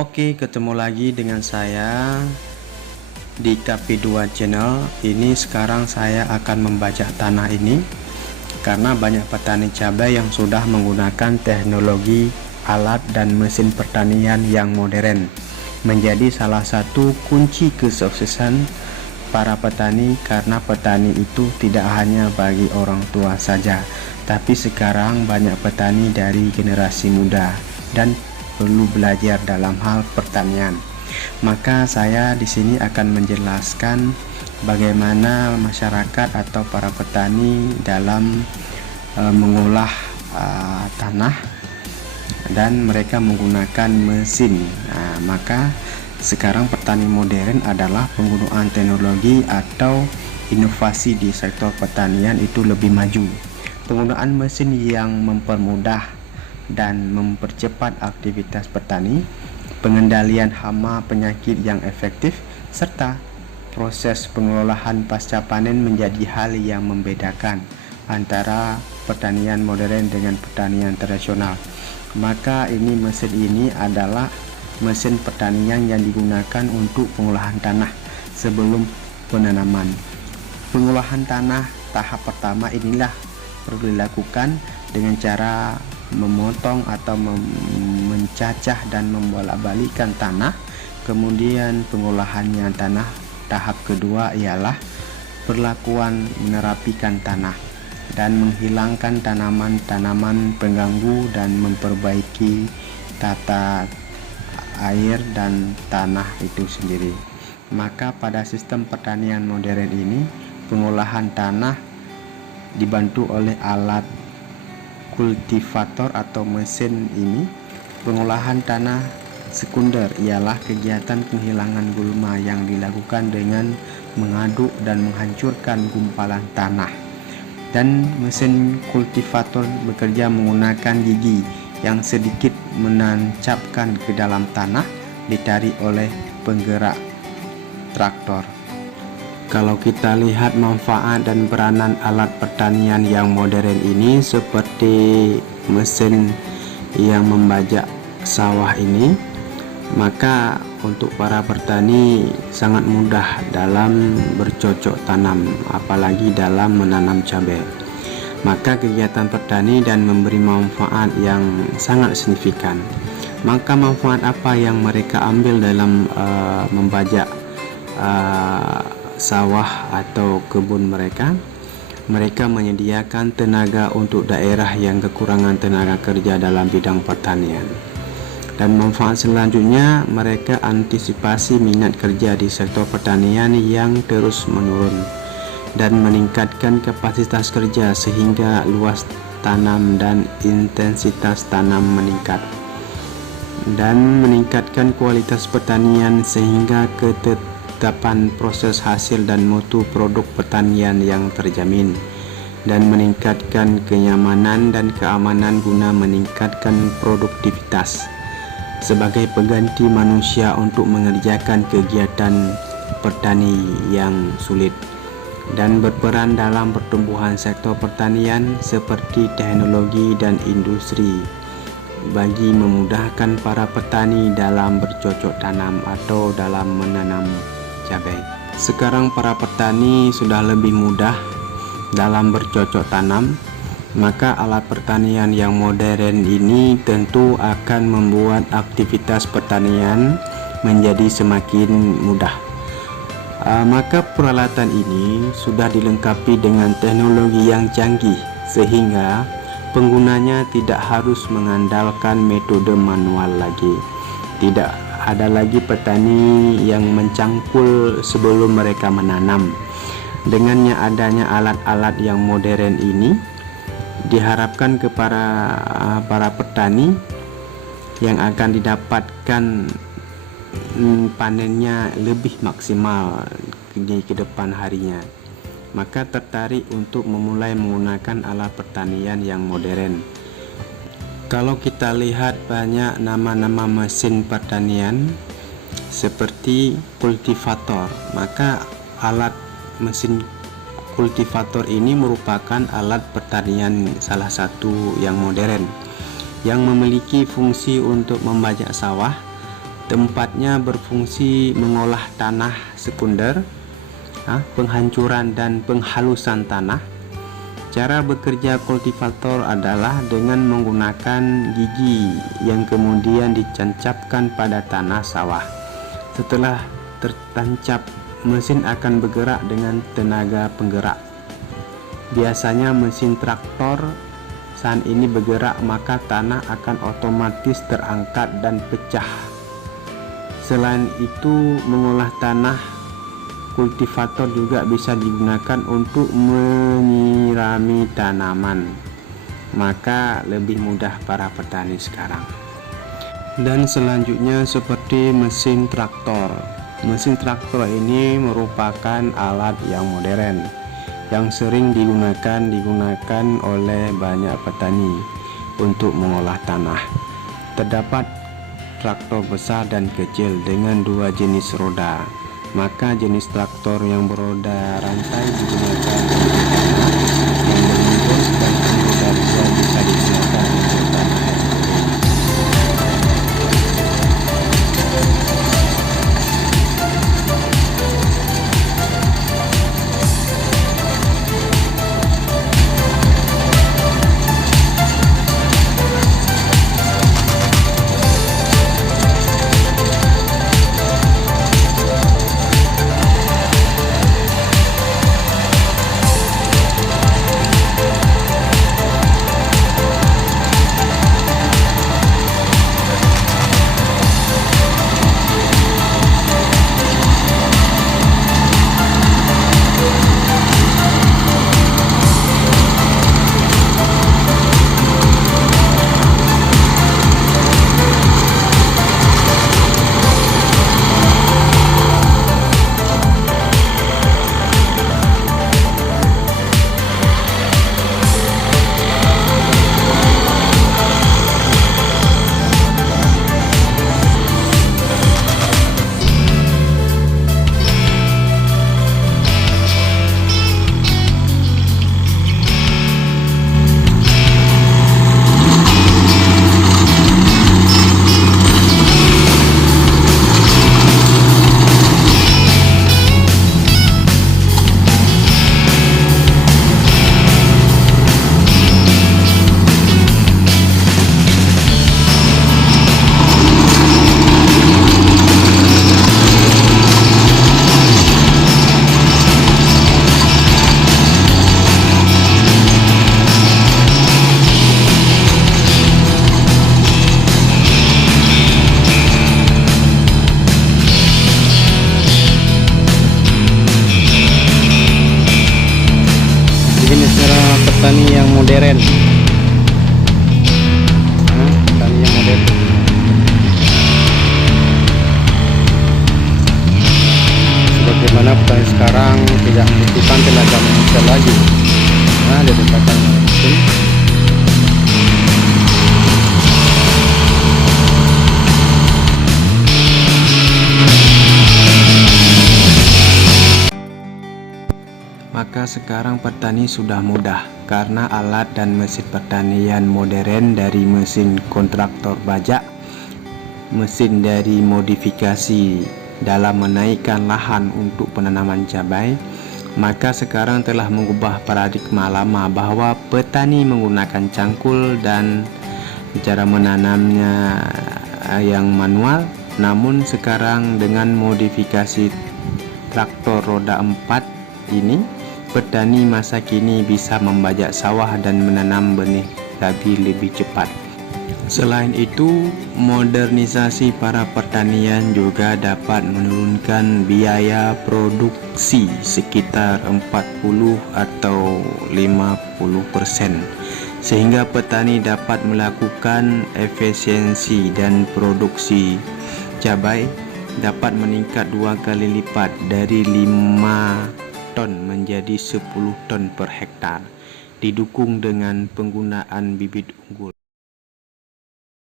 Oke, ketemu lagi dengan saya di KP2 Channel. Ini sekarang saya akan membajak tanah ini karena banyak petani cabai yang sudah menggunakan teknologi alat dan mesin pertanian yang modern, menjadi salah satu kunci kesuksesan para petani, karena petani itu tidak hanya bagi orang tua saja, tapi sekarang banyak petani dari generasi muda dan perlu belajar dalam hal pertanian. Maka saya di sini akan menjelaskan bagaimana masyarakat atau para petani dalam mengolah tanah dan mereka menggunakan mesin. Maka sekarang petani modern adalah penggunaan teknologi atau inovasi di sektor pertanian itu lebih maju. Penggunaan mesin yang mempermudah dan mempercepat aktivitas petani, pengendalian hama penyakit yang efektif, serta proses pengelolaan pasca panen menjadi hal yang membedakan antara pertanian modern dengan pertanian tradisional. Maka mesin ini adalah mesin pertanian yang digunakan untuk pengolahan tanah sebelum penanaman. Pengolahan tanah tahap pertama inilah perlu dilakukan dengan cara memotong atau mencacah dan membolak-balikkan tanah. Kemudian pengolahannya tanah tahap kedua ialah perlakuan menerapikan tanah dan menghilangkan tanaman-tanaman pengganggu dan memperbaiki tata air dan tanah itu sendiri. Maka pada sistem pertanian modern ini, pengolahan tanah dibantu oleh alat kultivator atau mesin ini. Pengolahan tanah sekunder ialah kegiatan penghilangan gulma yang dilakukan dengan mengaduk dan menghancurkan gumpalan tanah. Dan mesin kultivator bekerja menggunakan gigi yang sedikit menancapkan ke dalam tanah, ditarik oleh penggerak traktor. Kalau kita lihat manfaat dan peranan alat pertanian yang modern ini, seperti mesin yang membajak sawah ini, maka untuk para petani sangat mudah dalam bercocok tanam, apalagi dalam menanam cabai. Maka kegiatan petani dan memberi manfaat yang sangat signifikan. Maka manfaat apa yang mereka ambil dalam membajak sawah atau kebun mereka? Mereka menyediakan tenaga untuk daerah yang kekurangan tenaga kerja dalam bidang pertanian. Dan manfaat selanjutnya, mereka antisipasi minat kerja di sektor pertanian yang terus menurun dan meningkatkan kapasitas kerja sehingga luas tanam dan intensitas tanam meningkat, dan meningkatkan kualitas pertanian sehingga ketetapan proses hasil dan mutu produk pertanian yang terjamin, dan meningkatkan kenyamanan dan keamanan guna meningkatkan produktivitas sebagai pengganti manusia untuk mengerjakan kegiatan pertani yang sulit, dan berperan dalam pertumbuhan sektor pertanian seperti teknologi dan industri bagi memudahkan para petani dalam bercocok tanam atau dalam menanam cabai. Sekarang para petani sudah lebih mudah dalam bercocok tanam, maka alat pertanian yang modern ini tentu akan membuat aktivitas pertanian menjadi semakin mudah. Maka peralatan ini sudah dilengkapi dengan teknologi yang canggih sehingga penggunanya tidak harus mengandalkan metode manual lagi. Tidak ada lagi petani yang mencangkul sebelum mereka menanam. Dengannya adanya alat-alat yang modern ini, diharapkan kepada para petani yang akan didapatkan panennya lebih maksimal di kedepan harinya. Maka tertarik untuk memulai menggunakan alat pertanian yang modern. Kalau kita lihat banyak nama-nama mesin pertanian seperti kultivator, maka alat mesin kultivator ini merupakan alat pertanian salah satu yang modern yang memiliki fungsi untuk membajak sawah Tempatnya berfungsi mengolah tanah sekunder, penghancuran dan penghalusan tanah. Cara bekerja kultivator adalah dengan menggunakan gigi yang kemudian ditancapkan pada tanah sawah. Setelah tertancap, mesin akan bergerak dengan tenaga penggerak. Biasanya mesin traktor saat ini bergerak, maka tanah akan otomatis terangkat dan pecah. Selain itu, mengolah tanah, kultivator juga bisa digunakan untuk menyirami tanaman, maka lebih mudah para petani sekarang. Dan selanjutnya seperti mesin traktor. Mesin traktor ini merupakan alat yang modern yang sering digunakan oleh banyak petani untuk mengolah tanah. Terdapat traktor besar dan kecil dengan dua jenis roda. Maka jenis traktor yang beroda rantai digunakan untuk tanah yang berlumpur, sedangkan roda dua bisa digunakan untuk tanah yang kering. Petani yang modern, petani yang modern. Sebagaimana petani sekarang tidak membutuhkan tenaga manusia lagi, didapatkan mesin. Maka sekarang petani sudah mudah karena alat dan mesin pertanian modern, dari mesin kontraktor bajak, mesin dari modifikasi dalam menaikkan lahan untuk penanaman cabai. Maka sekarang telah mengubah paradigma lama bahwa petani menggunakan cangkul dan cara menanamnya yang manual. Namun sekarang dengan modifikasi traktor roda 4 ini, petani masa kini bisa membajak sawah dan menanam benih padi lebih cepat. Selain itu, modernisasi para pertanian juga dapat menurunkan biaya produksi sekitar 40 atau 50%, sehingga petani dapat melakukan efisiensi dan produksi cabai dapat meningkat 2 kali lipat, dari 5 ton menjadi 10 ton per hektar, didukung dengan penggunaan bibit unggul.